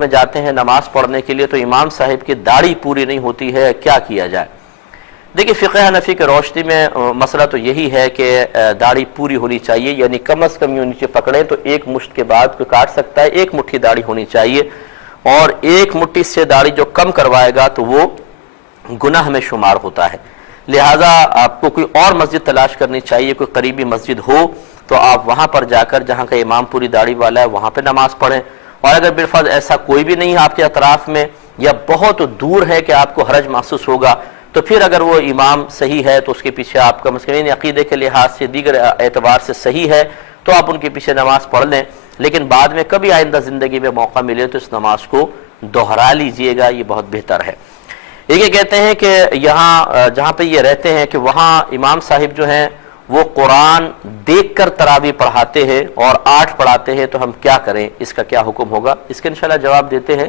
میں جاتے ہیں نماز پڑھنے کے لیے تو امام صاحب کی داڑھی پوری نہیں ہوتی ہے، کیا کیا جائے؟ دیکھیے فقہ حنفی کے روشنی میں مسئلہ تو یہی ہے کہ داڑھی پوری ہونی چاہیے، یعنی کم از کم یوں نیچے پکڑیں تو ایک مشت کے بعد کوئی کاٹ سکتا ہے، ایک مٹھی داڑھی ہونی چاہیے، اور ایک مٹھی سے داڑھی جو کم کروائے گا تو وہ گناہ میں شمار ہوتا ہے۔ لہٰذا آپ کو کوئی اور مسجد تلاش کرنی چاہیے، کوئی قریبی مسجد ہو تو آپ وہاں پر جا کر جہاں کا امام پوری داڑھی والا ہے وہاں پہ نماز پڑھیں، اور اگر بالفرض ایسا کوئی بھی نہیں ہے آپ کے اطراف میں یا بہت دور ہے کہ آپ کو حرج محسوس ہوگا تو پھر اگر وہ امام صحیح ہے تو اس کے پیچھے آپ کا مسئلہ عقیدے کے لحاظ سے دیگر اعتبار سے صحیح ہے تو آپ ان کے پیچھے نماز پڑھ لیں، لیکن بعد میں کبھی آئندہ زندگی میں موقع ملے تو اس نماز کو دہرا لیجئے گا، یہ بہت بہتر ہے۔ یہ کہتے ہیں کہ یہاں جہاں پہ یہ رہتے ہیں کہ وہاں امام صاحب جو ہیں وہ قرآن دیکھ کر تراویح پڑھاتے ہیں اور 8 پڑھاتے ہیں، تو ہم کیا کریں، اس کا کیا حکم ہوگا؟ اس کا انشاءاللہ جواب دیتے ہیں۔